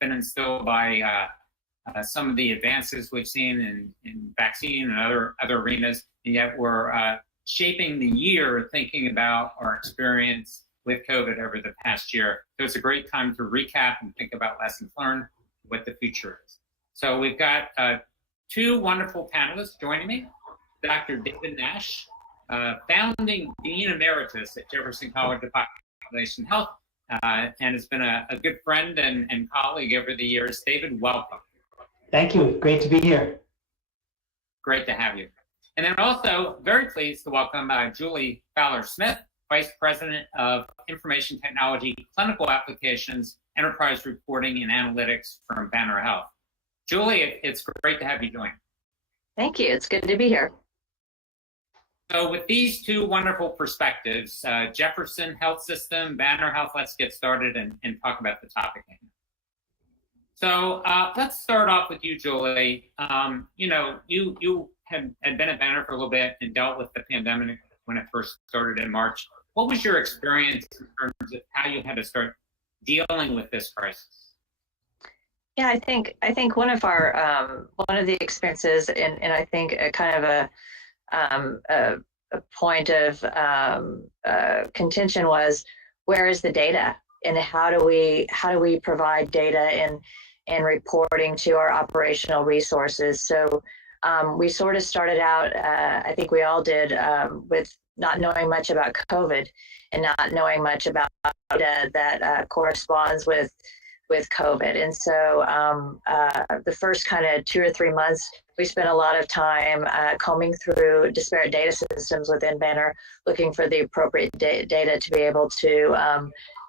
been instilled by some of the advances we've seen in vaccine and other arenas, and yet we're shaping the year thinking about our experience with COVID over the past year. So it's a great time to recap and think about lessons learned, what the future is. So we've got two wonderful panelists joining me. Dr. David Nash, founding Dean Emeritus at Jefferson College of Population Health, and has been a good friend and colleague over the years. David, welcome. Thank you. Great to be here. Great to have you. And then also very pleased to welcome Julie Fowler-Smith, Vice President of Information Technology, Clinical Applications, Enterprise Reporting and Analytics from Banner Health. Julie, it's great to have you join. Thank you. It's good to be here. So with these two wonderful perspectives, Jefferson Health System, Banner Health, let's get started and talk about the topic. So let's start off with you, Julie. You had been at Banner for a little bit and dealt with the pandemic when it first started in March. What was your experience in terms of how you had to start dealing with this crisis? Yeah, I think one of the experiences, and I think a kind of a point of contention was, where is the data, and how do we provide data and reporting to our operational resources? So we sort of started out, I think we all did, with not knowing much about COVID and not knowing much about data that corresponds with COVID. And so the first kind of 2 or 3 months, we spent a lot of time combing through disparate data systems within Banner, looking for the appropriate data to be able to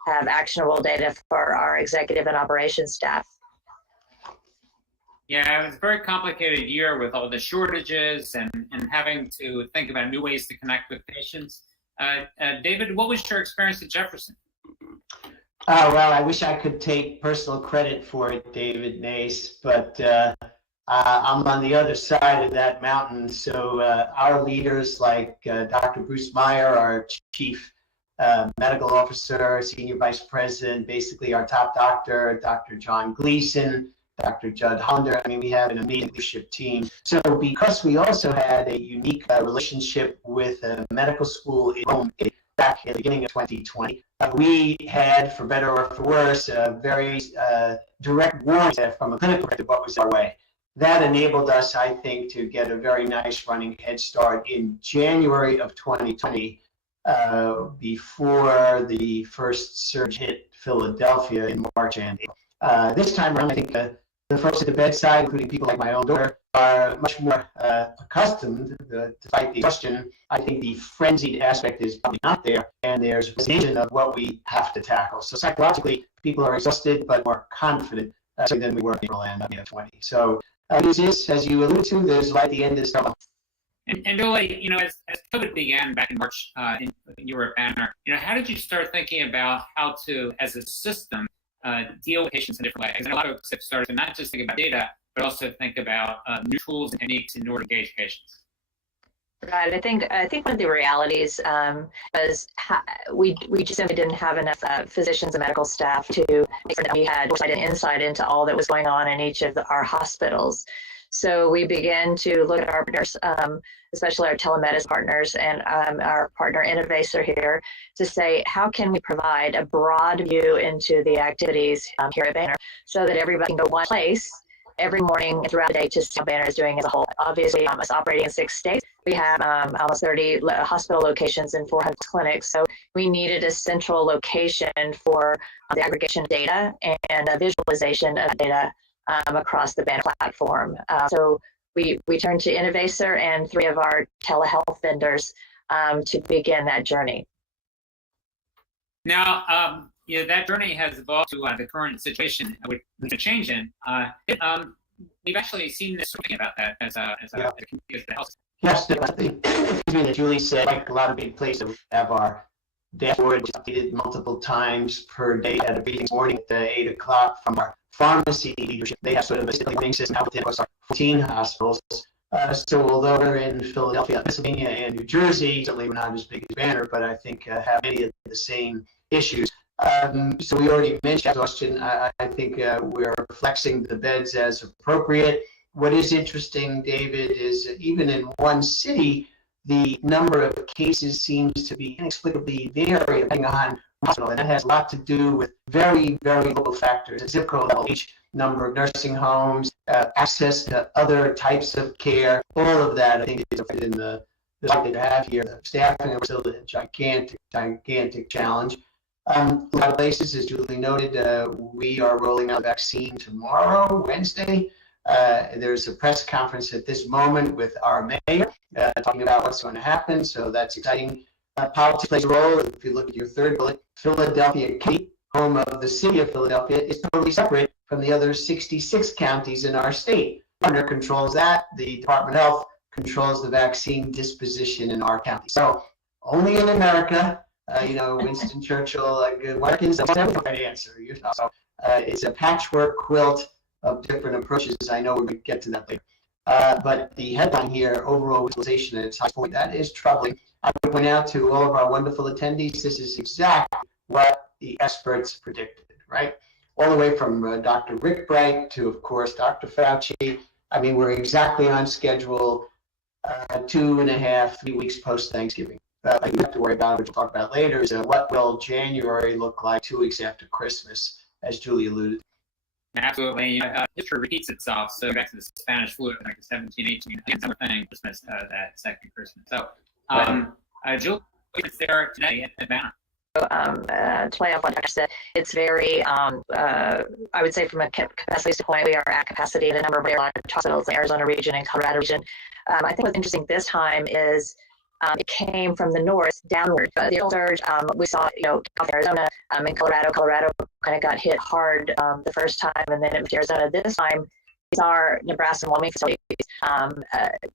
have actionable data for our executive and operations staff. Yeah, it was a very complicated year with all the shortages and having to think about new ways to connect with patients. David, what was your experience at Jefferson? Well, I wish I could take personal credit for it, David Nace, but I'm on the other side of that mountain. So our leaders like Dr. Bruce Meyer, our chief medical officer, senior vice president, basically our top doctor, Dr. John Gleason, Dr. Judd Hollander. I mean, we have an amazing leadership team. So because we also had a unique relationship with a medical school in Rome back in the beginning of 2020, we had, for better or for worse, a very direct warning from a clinical perspective what was our way. That enabled us, I think, to get a very nice running head start in January of 2020, before the first surge hit Philadelphia in March and April. This time around, I think the folks at the bedside, including people like my own daughter, are much more accustomed to fight the question. I think the frenzied aspect is probably not there, and there's a vision of what we have to tackle. So psychologically, people are exhausted but more confident than we were in April and 2020. So this is, as you alluded to, there's light at the end of this tunnel. And Julie, as COVID began back in March, you were at Banner, how did you start thinking about how to, as a system, deal with patients in different ways? And a lot of folks have started to not just think about data, but also think about new tools and techniques in order to engage patients. Right. I think one of the realities was we just simply didn't have enough physicians and medical staff to make sure that we had foresight and insight into all that was going on in each of our hospitals. So we began to look at our partners, especially our telemedicine partners and our partner Innovacer here, to say, how can we provide a broad view into the activities here at Banner so that everybody can go one place every morning and throughout the day to see how Banner is doing as a whole. Obviously, it's operating in 6 states. We have almost 30 hospital locations and 400 clinics. So we needed a central location for the aggregation of data and visualization of data across the Banner platform. So we turned to Innovacer and 3 of our telehealth vendors to begin that journey. Now, that journey has evolved to the current situation with the change in. We've actually seen this talking about that as a health. Yes, the thing that Julie said, like a lot of big places, we have our dashboard updated multiple times per day at a meeting morning at 8 o'clock from our pharmacy leadership. They have sort of a running system out within our 14 hospitals. So although we're in Philadelphia, Pennsylvania, and New Jersey, certainly we're not as big as Banner, but I think have many of the same issues. So we already mentioned exhaustion. I think we're flexing the beds as appropriate. What is interesting, David, is even in one city, the number of cases seems to be inexplicably vary depending on hospital, and that has a lot to do with very, very local factors: zip code level, age, number of nursing homes, access to other types of care. All of that, I think, is in the slide that I have here. The staffing is still a gigantic challenge. A lot of places, as Julie noted, we are rolling out a vaccine tomorrow, Wednesday. There's a press conference at this moment with our mayor talking about what's going to happen, so that's exciting. Politics plays a role. If you look at your third bullet, Philadelphia County, home of the city of Philadelphia, is totally separate from the other 66 counties in our state. The governor controls that. The Department of Health controls the vaccine disposition in our county. So only in America, Winston Churchill, good Americans, don't have the right answer. So it's a patchwork quilt of different approaches. I know we're going to get to that later. But the headline here, overall utilization at its high point, that is troubling. I would point out to all of our wonderful attendees, this is exactly what the experts predicted, right? All the way from Dr. Rick Bright to, of course, Dr. Fauci. I mean, we're exactly on schedule 2.5, 3 weeks post-Thanksgiving. What you have to worry about, which we'll talk about later, is what will January look like 2 weeks after Christmas, as Julie alluded. Absolutely. History repeats itself. So back to the Spanish flu, like the 17, 18, summer thing, Christmas, that second Christmas. So, Julie is there today at Atlanta. To play off what Dr. said, it's very, I would say from a capacity standpoint, we are at capacity in a number of hospitals, the Arizona region and Colorado region. I think what's interesting this time is it came from the north downward. The old surge, we saw, Arizona and Colorado kind of got hit hard the first time, and then it was Arizona. This time, these are Nebraska and Wyoming facilities. From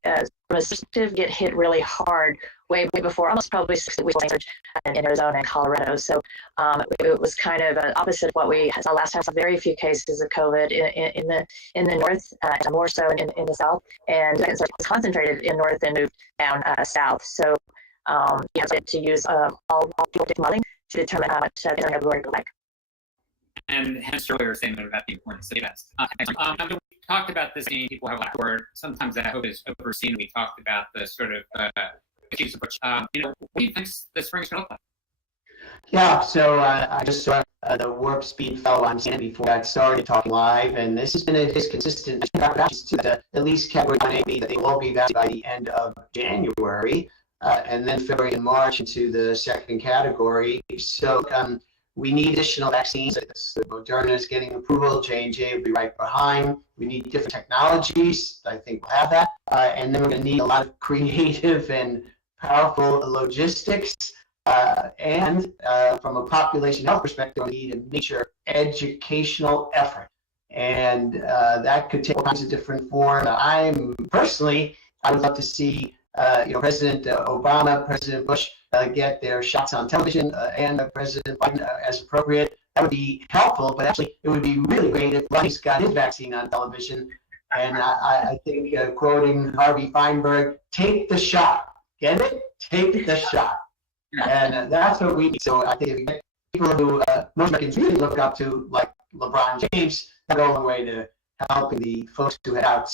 a perspective, get hit really hard way before, almost probably 6 weeks surge in Arizona and Colorado. So it was kind of opposite of what we saw last time. So very few cases of COVID in the north, more so in the south, and it was concentrated in north and moved down south. So you have to use all modeling to determine what the area will look like. And hence your earlier statement about the importance of tests. We talked about this, and people have a lot of word. Sometimes that hope is overseen. We talked about the sort of issues approach. What do you think the spring's going to look like? Yeah, so I just saw the Warp Speed fellow on CNN before I started talking live, and this has been his consistent to at least category 1A, that they will all be vaccinated by the end of January, and then February and March into the second category. So we need additional vaccines. Moderna is getting approval. J&J will be right behind. We need different technologies. I think we'll have that. And then we're going to need a lot of creative and powerful logistics. And from a population health perspective, we need a major educational effort. And that could take all kinds of different forms. I would love to see President Obama, President Bush get their shots on television, and President Biden as appropriate. That would be helpful, but actually it would be really great if Biden's got his vaccine on television. And I think, quoting Harvey Feinberg, take the shot. Get it? Take the shot. And that's what we need. So I think if you get people who most Americans really look up to, like LeBron James, that go a long way to helping the folks who have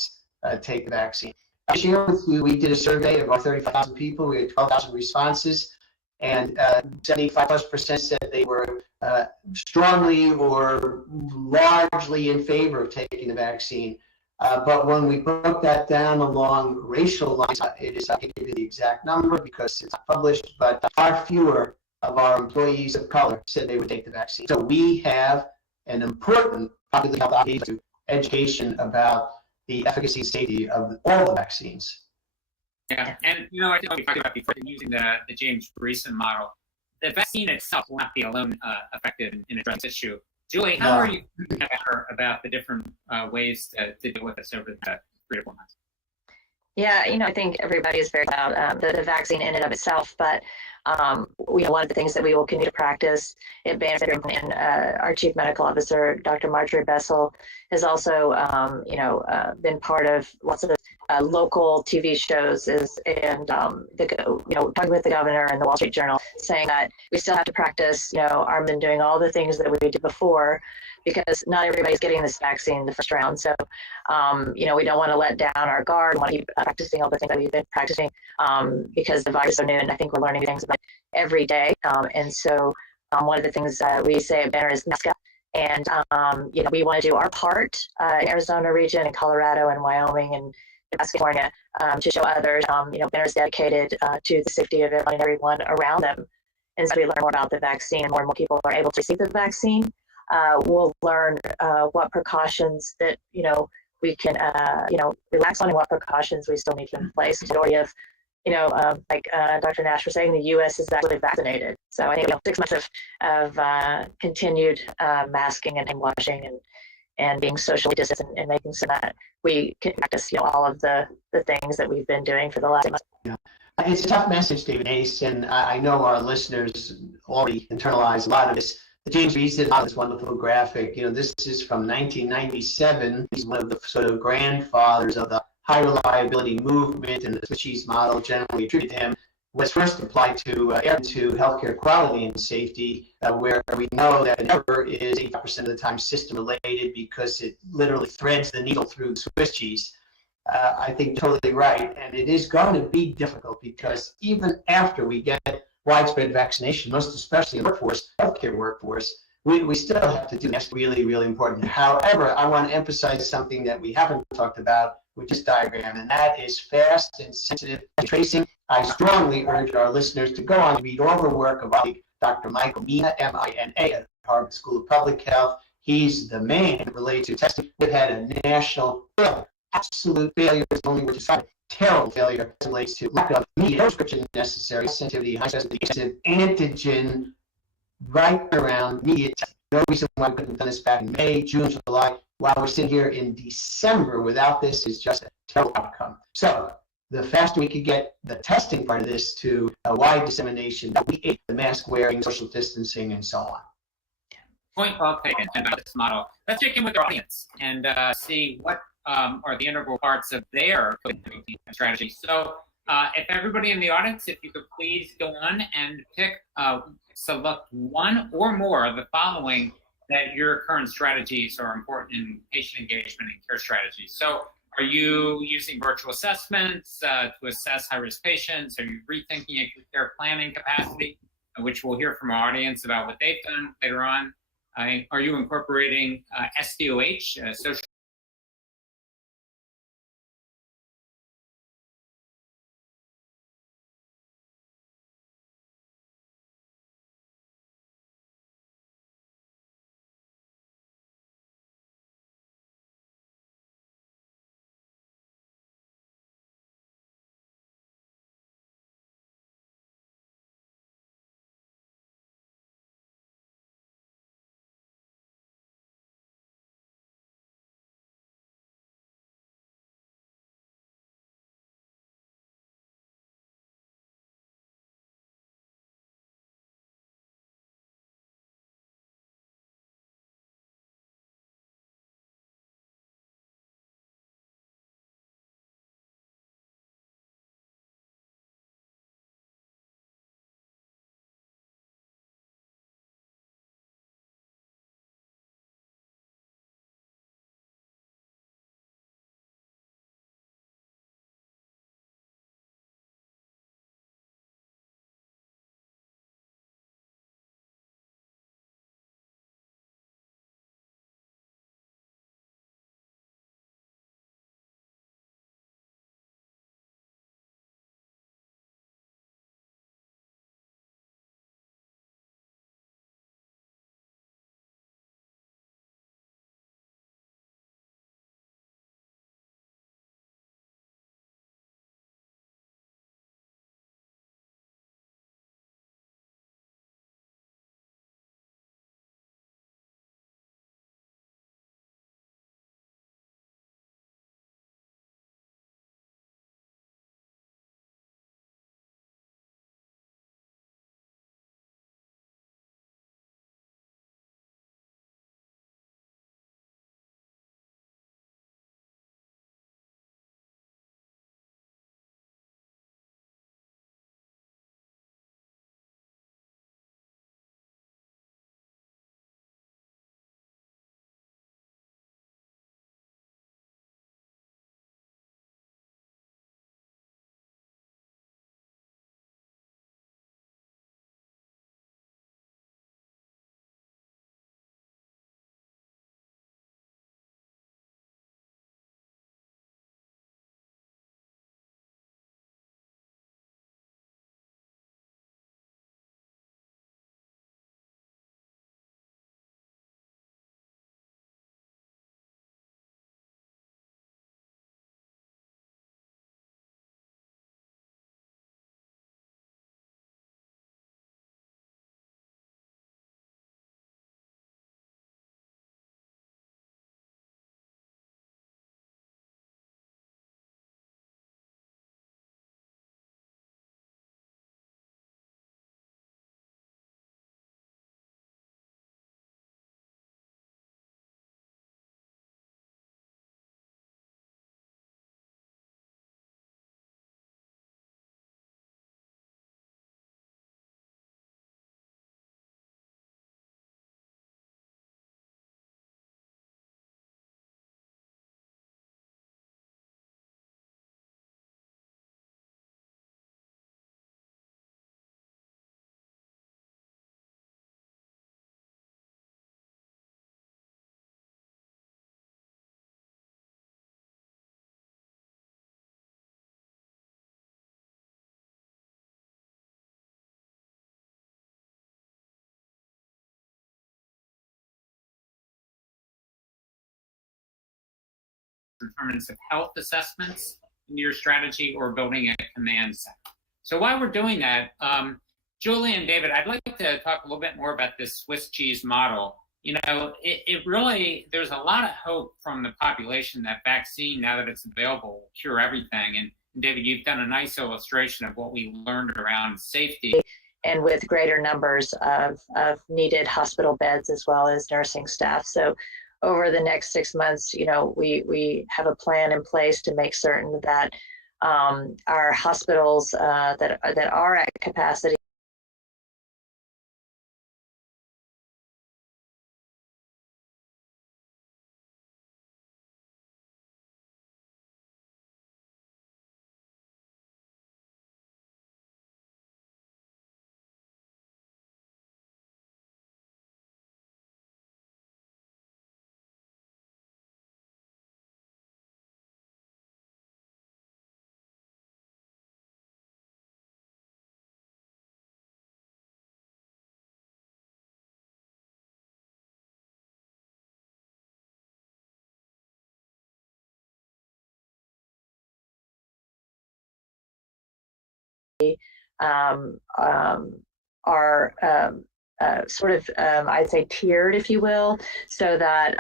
take the vaccine. This year, we did a survey of our 35,000 people. We had 12,000 responses, and 75+% said they were strongly or largely in favor of taking the vaccine. But when we broke that down along racial lines, it is, I can't give you the exact number because it's not published, but far fewer of our employees of color said they would take the vaccine. So we have an important public health obligation to education about the efficacy and safety of all the vaccines. Yeah, and I think we talked about before using the James Breeson model. The vaccine itself will not be alone effective in addressing this issue. Julie, how are you thinking about the different ways to deal with this over the 3 to 4 months? Yeah, I think everybody is very about the vaccine in and of itself, but one of the things that we will continue to practice and our Chief Medical Officer, Dr. Marjorie Bessel, has also, been part of lots of local TV shows and talking with the governor and the Wall Street Journal, saying that we still have to practice, our been doing all the things that we did before, because not everybody's getting this vaccine the first round. So, we don't want to let down our guard. We want to keep practicing all the things that we've been practicing because the virus is so new, and I think we're learning things about it every day. And so, one of the things we say at Banner is mask up. And, we want to do our part in Arizona region and Colorado and Wyoming and California to show others, Banner is dedicated to the safety of everyone and everyone around them. And so we learn more about the vaccine and more people are able to receive the vaccine. We'll learn what precautions that, we can, relax on and what precautions we still need to in place. The majority of, like Dr. Nash was saying, the U.S. is actually vaccinated. So I think 6 months of continued masking and hand washing and being socially distanced and making sure that we can practice, all of the things that we've been doing for the last month. Yeah. It's a tough message, David Ace, and I know our listeners already internalize a lot of this. James Reese did this wonderful graphic. This is from 1997. He's one of the sort of grandfathers of the high reliability movement, and the Swiss cheese model generally attributed to him was first applied to healthcare quality and safety, where we know that an error is 85% of the time system related because it literally threads the needle through Swiss cheese. I think totally right, and it is going to be difficult because even after we get widespread vaccination, most especially in the healthcare workforce, we still have to do that's really, really important. However, I want to emphasize something that we haven't talked about with this diagram, and that is fast and sensitive tracing. I strongly urge our listeners to go on and read all the work of Dr. Michael Mina, M-I-N-A, at Harvard School of Public Health. He's the man related to testing. We've had a national failure. Absolute failure is the only word to describe it. Terrible failure as it relates to lack of immediate prescription necessary sensitivity, high sensitivity, antigen right around immediate testing. No reason why we couldn't have done this back in May, June, July. While we're sitting here in December without this is just a terrible outcome. So the faster we could get the testing part of this to a wide dissemination, the mask wearing, social distancing, and so on. Point well taken about this model. Let's check in with our audience and see what are the integral parts of their COVID-19 strategy. So if everybody in the audience, if you could please go on and select one or more of the following that your current strategies are important in patient engagement and care strategies. So are you using virtual assessments to assess high-risk patients? Are you rethinking your care planning capacity, which we'll hear from our audience about what they've done later on? Are you incorporating SDOH, social determinants of health assessments in your strategy or building a command center. So while we're doing that, Julie and David, I'd like to talk a little bit more about this Swiss cheese model. You know, it really, there's a lot of hope from the population that vaccine, now that it's available, will cure everything. And David, you've done a nice illustration of what we learned around safety. And with greater numbers of needed hospital beds as well as nursing staff. So over the next 6 months, you know, we have a plan in place to make certain that our hospitals that are at capacity are sort of, I'd say, tiered, if you will, so that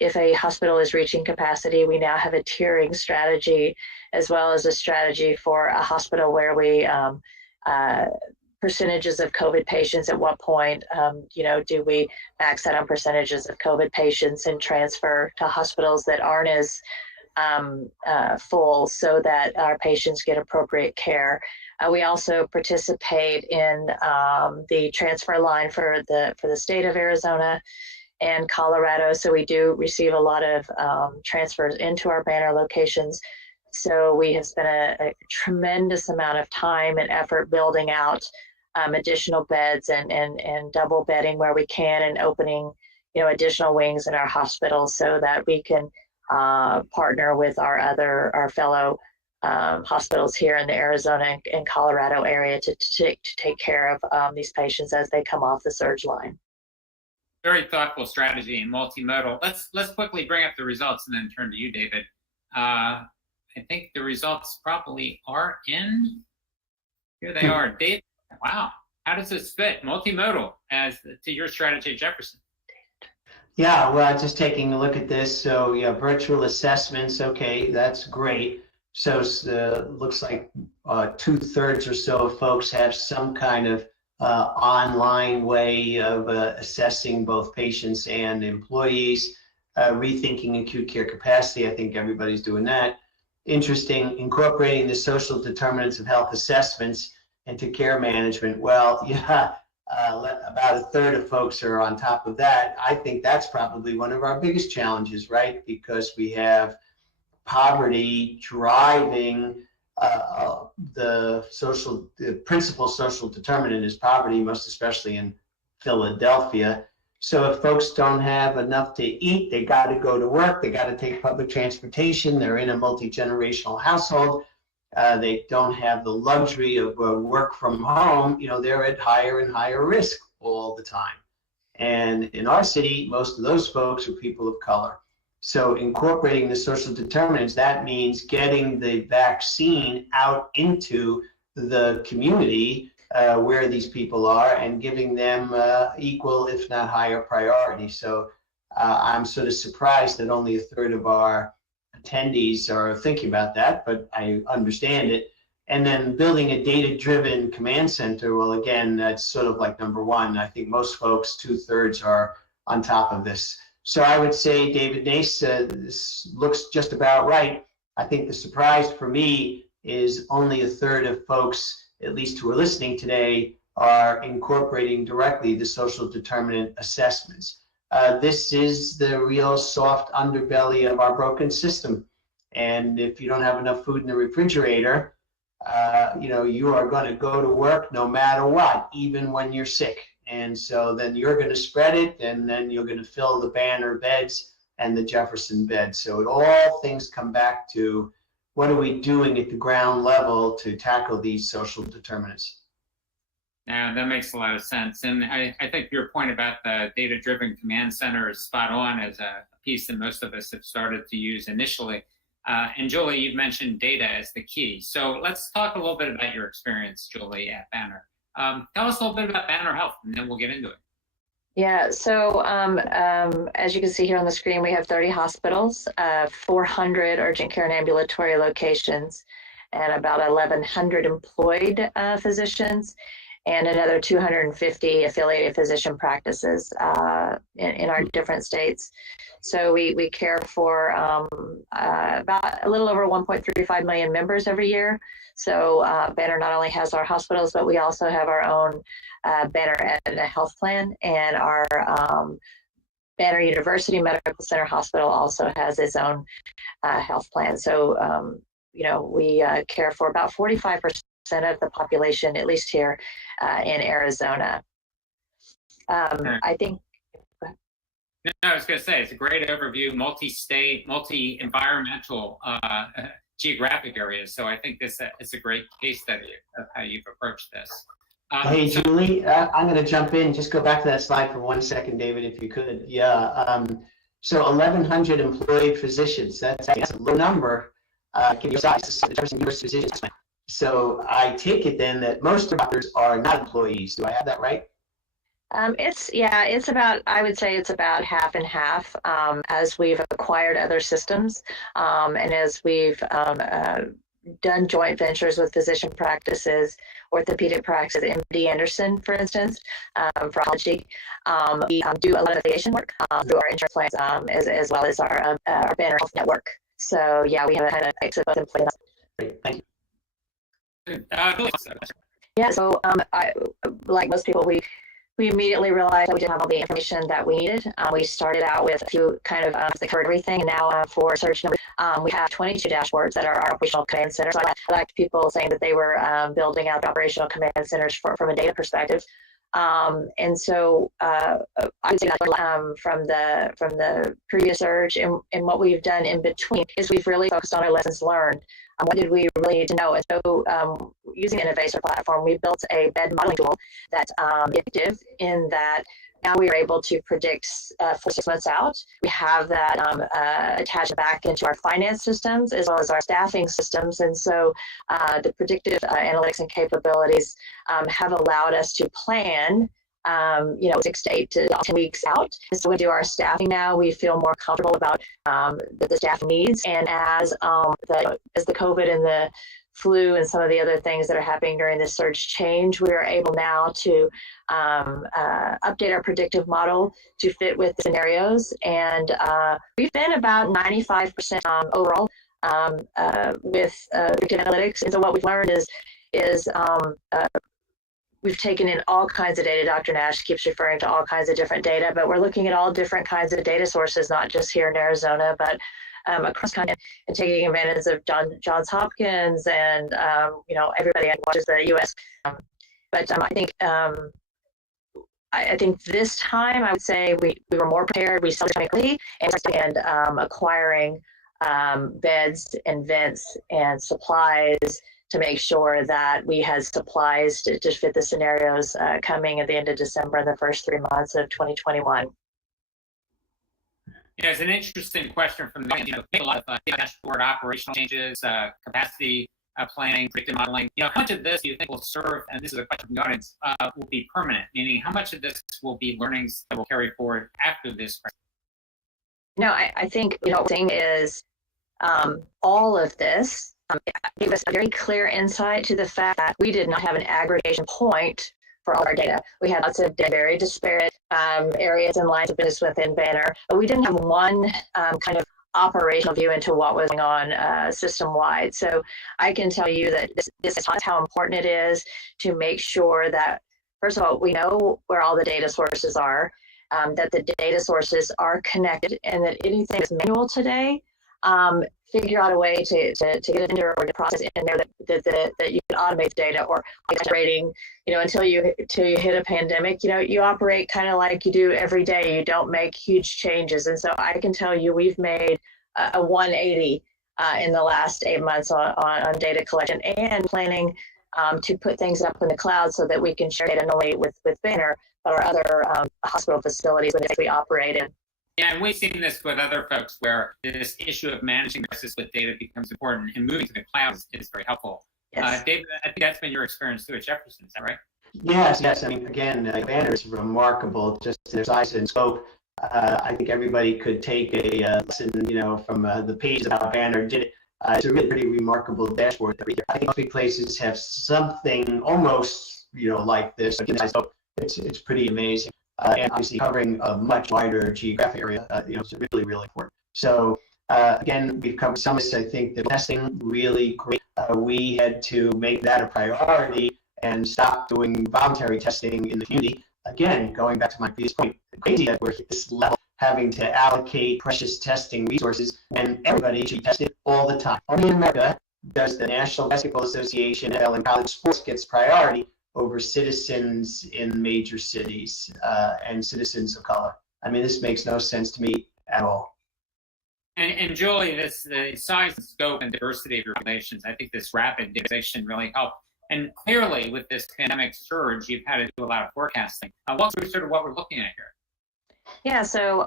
if a hospital is reaching capacity, we now have a tiering strategy, as well as a strategy for a hospital where we percentages of COVID patients, at what point, you know, do we max out on percentages of COVID patients and transfer to hospitals that aren't as full, so that our patients get appropriate care. We also participate in the transfer line for the state of Arizona and Colorado. So we do receive a lot of transfers into our banner locations. So we have spent a tremendous amount of time and effort building out additional beds and double bedding where we can, and opening, you know, additional wings in our hospitals so that we can partner with our fellow hospitals here in the Arizona and Colorado area to take care of these patients as they come off the surge line. Very thoughtful strategy and multimodal. Let's quickly bring up the results and then turn to you, David. I think the results probably are in. Here they are. David, wow. How does this fit multimodal to your strategy at Jefferson? Yeah, well, just taking a look at this. So yeah, virtual assessments. Okay, that's great. So looks like 2/3 or so of folks have some kind of online way of assessing both patients and employees. Rethinking acute care capacity. I think everybody's doing that. Interesting, incorporating the social determinants of health assessments into care management. Well, yeah, about 1/3 of folks are on top of that. I think that's probably one of our biggest challenges, right? Because we have poverty driving the principal social determinant is poverty, most especially in Philadelphia. So if folks don't have enough to eat, they got to go to work, they got to take public transportation, they're in a multi-generational household, they don't have the luxury of work from home, you know, they're at higher and higher risk all the time. And in our city, most of those folks are people of color. So incorporating the social determinants, that means getting the vaccine out into the community where these people are and giving them equal, if not higher priority. So I'm sort of surprised that only 1/3 of our attendees are thinking about that, but I understand it. And then building a data-driven command center, well, again, that's sort of like number one. I think most folks, 2/3 are on top of this. So I would say, David Nace, this looks just about right. I think the surprise for me is only 1/3 of folks, at least who are listening today, are incorporating directly the social determinant assessments. This is the real soft underbelly of our broken system. And if you don't have enough food in the refrigerator, you know, you are going to go to work no matter what, even when you're sick. And so then you're going to spread it, and then you're going to fill the banner beds and the Jefferson beds. So all things come back to, what are we doing at the ground level to tackle these social determinants? Yeah, that makes a lot of sense. And I think your point about the data-driven command center is spot on as a piece that most of us have started to use initially. And Julie, you've mentioned data as the key. So let's talk a little bit about your experience, Julie, at Banner. Tell us a little bit about Banner Health, and then we'll get into it. Yeah, so as you can see here on the screen, we have 30 hospitals, 400 urgent care and ambulatory locations, and about 1,100 employed physicians, and another 250 affiliated physician practices in our different states. So we care for about a little over 1.35 million members every year. So Banner not only has our hospitals, but we also have our own Banner Aetna health plan, and our Banner University Medical Center Hospital also has its own health plan. So, we care for about 45% of the population, at least here in Arizona. I think. No, I was going to say, it's a great overview, multi-state, multi-environmental geographic areas. So I think this is a great case study of how you've approached this. Hey, Julie, I'm going to jump in. Just go back to that slide for 1 second, David, if you could. Yeah. So 1,100 employed physicians. That's a low number. Can you size U.S. physicians? So I take it then that most doctors are not employees. Do I have that right? It's about, I would say it's about half and half as we've acquired other systems and as we've done joint ventures with physician practices, orthopedic practices, MD Anderson, for instance, for oncology. We do a lot of affiliation work through our insurance plans as well as our Banner Health Network. So yeah, we have a kind of mix of both employees. Great, thank you. Yeah, so like most people, we immediately realized that we didn't have all the information that we needed. We started out with a few kind of that covered everything, and now for search numbers, we have 22 dashboards that are our operational command centers. So I liked people saying that they were building out the operational command centers from a data perspective. And so I would say that from the previous surge and what we've done in between is we've really focused on our lessons learned. What did we really need to know? And so using the Innovator platform, we built a bed modeling tool that's predictive in that now we are able to predict for 6 months out. We have that attached back into our finance systems as well as our staffing systems. And so the predictive analytics and capabilities have allowed us to plan 6 to 8 to 10 weeks out. And so we do our staffing now. We feel more comfortable about the staff needs. And as the COVID and the flu and some of the other things that are happening during this surge change, we are able now to update our predictive model to fit with the scenarios. And we've been about 95% overall with predictive analytics. And so what we've learned is we've taken in all kinds of data. Dr. Nash keeps referring to all kinds of different data, but we're looking at all different kinds of data sources, not just here in Arizona, but across country, and taking advantage of Johns Hopkins and everybody that watches the U.S. But I think this time I would say we were more prepared. We started quickly and acquiring beds and vents and supplies to make sure that we had supplies to fit the scenarios coming at the end of December and the first 3 months of 2021. Yeah, it's an interesting question from the a lot of dashboard operational changes, capacity planning, predictive modeling. How much of this do you think will serve, and this is a question from the audience, will be permanent? Meaning, how much of this will be learnings that will carry forward after this crisis? I think what we're saying is all of this gave us a very clear insight to the fact that we did not have an aggregation point for all our data. We had lots of very disparate areas and lines of business within Banner, but we didn't have one kind of operational view into what was going on system-wide. So I can tell you that this is how important it is to make sure that, first of all, we know where all the data sources are, that the data sources are connected, and that anything that's manual today, figure out a way to get a vendor or the process in there that you can automate the data, or operating, until you hit a pandemic, you operate kind of like you do every day. You don't make huge changes. And so I can tell you we've made a 180 in the last 8 months on data collection and planning to put things up in the cloud so that we can share data not only with Banner, but our other hospital facilities that we operate in. Yeah, and we've seen this with other folks where this issue of managing crisis with data becomes important, and moving to the cloud is very helpful. Yes. David, I think that's been your experience too at Jefferson, is that right? Yes. I mean, again, Banner is remarkable just in their size and scope. I think everybody could take a lesson, from the pages about Banner. It's a really pretty remarkable dashboard. I think most big places have something almost, like this. So it's pretty amazing. And obviously covering a much wider geographic area, it's really, really important. So again, we've covered some of this. I think the testing really great. We had to make that a priority and stop doing voluntary testing in the community. Again, going back to my previous point, crazy that we're at this level having to allocate precious testing resources when everybody should be tested all the time. Only in America does the National Basketball Association and college sports gets priority over citizens in major cities and citizens of color. I mean, this makes no sense to me at all. And Julie, the size and scope and diversity of your relations, I think this rapid digitization really helped. And clearly, with this pandemic surge, you've had to do a lot of forecasting. Walk through sort of what we're looking at here. Yeah, so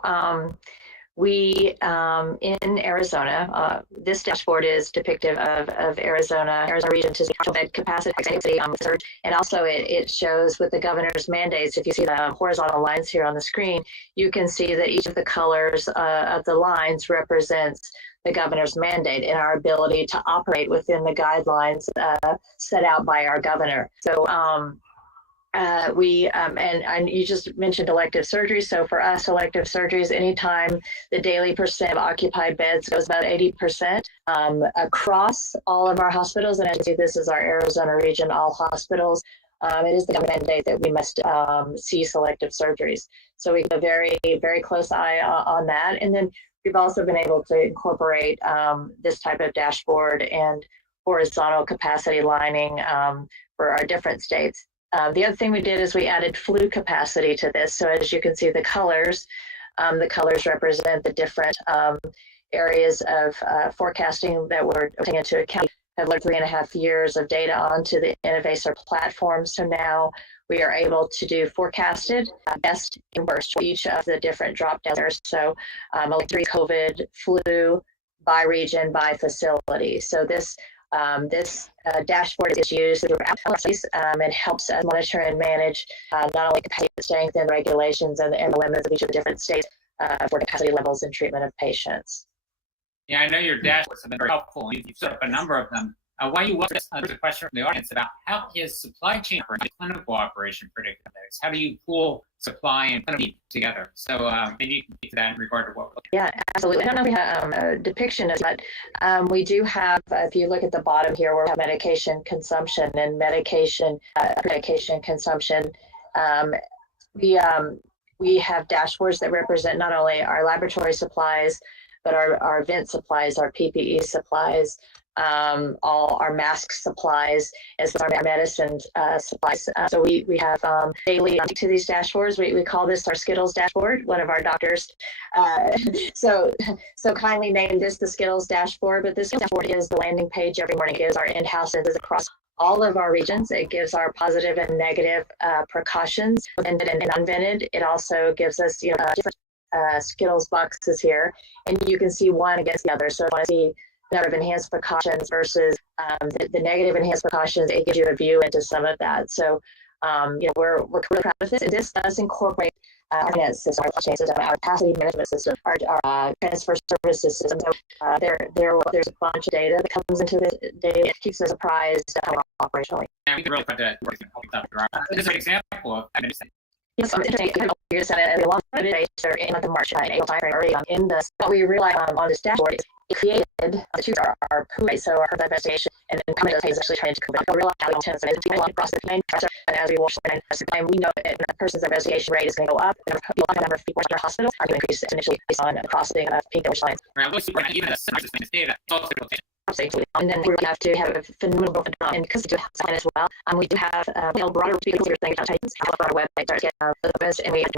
we in Arizona, this dashboard is depictive of Arizona region to see bed capacity, and also it shows with the governor's mandates. If you see the horizontal lines here on the screen, you can see that each of the colors of the lines represents the governor's mandate and our ability to operate within the guidelines set out by our governor. So and you just mentioned elective surgeries. So for us, elective surgeries, anytime the daily percent of occupied beds goes about 80% across all of our hospitals, and as you see, this is our Arizona region, all hospitals. It is the government mandate that we must cease elective surgeries. So we have a very, very close eye on that. And then we've also been able to incorporate this type of dashboard and horizontal capacity lining for our different states. The other thing we did is we added flu capacity to this. So as you can see, the colors represent the different areas of forecasting that we're taking into account. Have like 3.5 years of data onto the Innovacer platform. So now we are able to do forecasted best and worst for each of the different drop downs there. So like COVID, flu, by region, by facility. So this dashboard is used through analysis and helps us monitor and manage not only capacity staying within regulations and the limits of each of the different states for capacity levels and treatment of patients. Yeah, I know your dashboards have been very helpful. You've set up a number of them. While you watch this, there's a question from the audience about how is supply chain and clinical operation predictive analytics? How do you pool supply and clinical together? So maybe you can speak to that in regard to what we're looking at. Yeah, absolutely. I don't know if we have a depiction of that. We do have, if you look at the bottom here, we have medication consumption and medication consumption. We have dashboards that represent not only our laboratory supplies, but our vent supplies, our PPE supplies, all our mask supplies, as well as our medicine supplies. So we have daily to these dashboards. We call this our Skittles dashboard. One of our doctors so kindly named this the Skittles dashboard, but this dashboard is the landing page every morning. It gives our in-house across all of our regions. It gives our positive and negative precautions, vented and unvented. It also gives us different Skittles boxes here, and you can see one against the other. So if you want to see the number of enhanced precautions versus the negative enhanced precautions, it gives you a view into some of that. So we're really proud of this. And this does incorporate our finance system, our chain system, our capacity management system, our transfer services system. So there's a bunch of data that comes into this data. It keeps us apprised operationally. Yeah, we can really put that. This is an example of. Yes, it's interesting. You said it along the days or in the March and April timeframe early in this. What we realized on this dashboard is it created the two our PUI, so our investigation, and then coming to the phase actually trying to realize how intense it is to across the main pressure. And as we watch the time, we know that the person's investigation rate is going to go up. The number of people in our hospital are going to increase initially based on crossing peak lines. Right. Well, even the data, it's also And then we really have to have a phenomenal and because we do have sign as well. We do have broader things about Titans on our website start to get and we have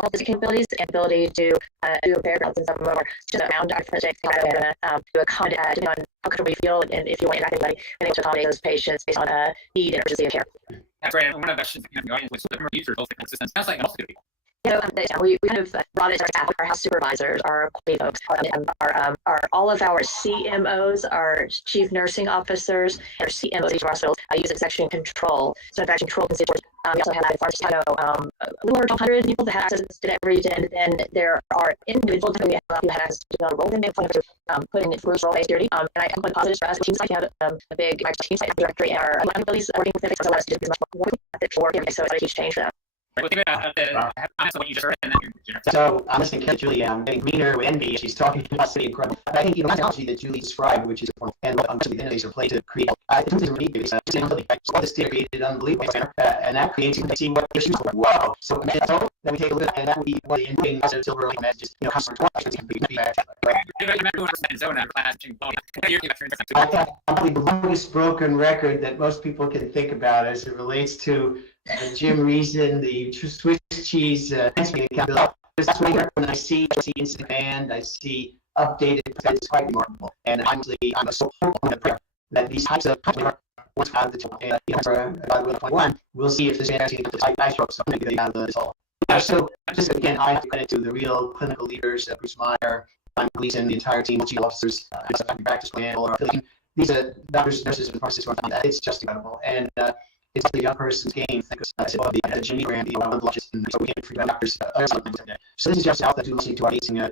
all the capabilities and ability to do a paragraphs and some more just around our project to accommodate depending on how could we feel and if you want to interact with anybody and able to accommodate those patients based on need and urgency of care. That's right. And one of the questions in the audience was the users also consistent. Sounds like most people. We kind of brought it to our staff, our house supervisors, our quality folks, our all of our CMOs, our chief nursing officers, our CMOs, each of our hospitals use infection control. So infection control constituents. We also have a little over 100 people that have access to it every day. And then there are individuals who have access to the role in it, put in Bruce role security. And I am positive for us. Team site, we have a big Microsoft Team site directory, and our abilities working with it, so allows us to do much more work. So it's a huge change for them. So I'm listening to Julie. I'm getting greener with envy. She's talking about city incredible. I think the technology that Julie described, which is and what the interface are played to create, I think is really good. All this data created unbelievable, and that creates you can see what issues are. Whoa! So then we take a look at and that would be what the ending silver like just customer probably the longest broken record that most people can think about as it relates to Jim Reason, the Swiss cheese account. That's when I see instant command, I see updated. It's quite remarkable, and I'm so hopeful that these types of what's out of the top, and for about 21, we'll see if this I stroke something out of this all. So just again, I have to credit to the real clinical leaders, Bruce Meyer, Tom Gleason, the entire team, chief officers, practice plan, or these are doctors, nurses, and pharmacists. It's just incredible, and it's the young person's game. I said, well, the Jimmy Graham, one of the largest, and so we can't forget doctors. So this is just out that you're listening to our meeting.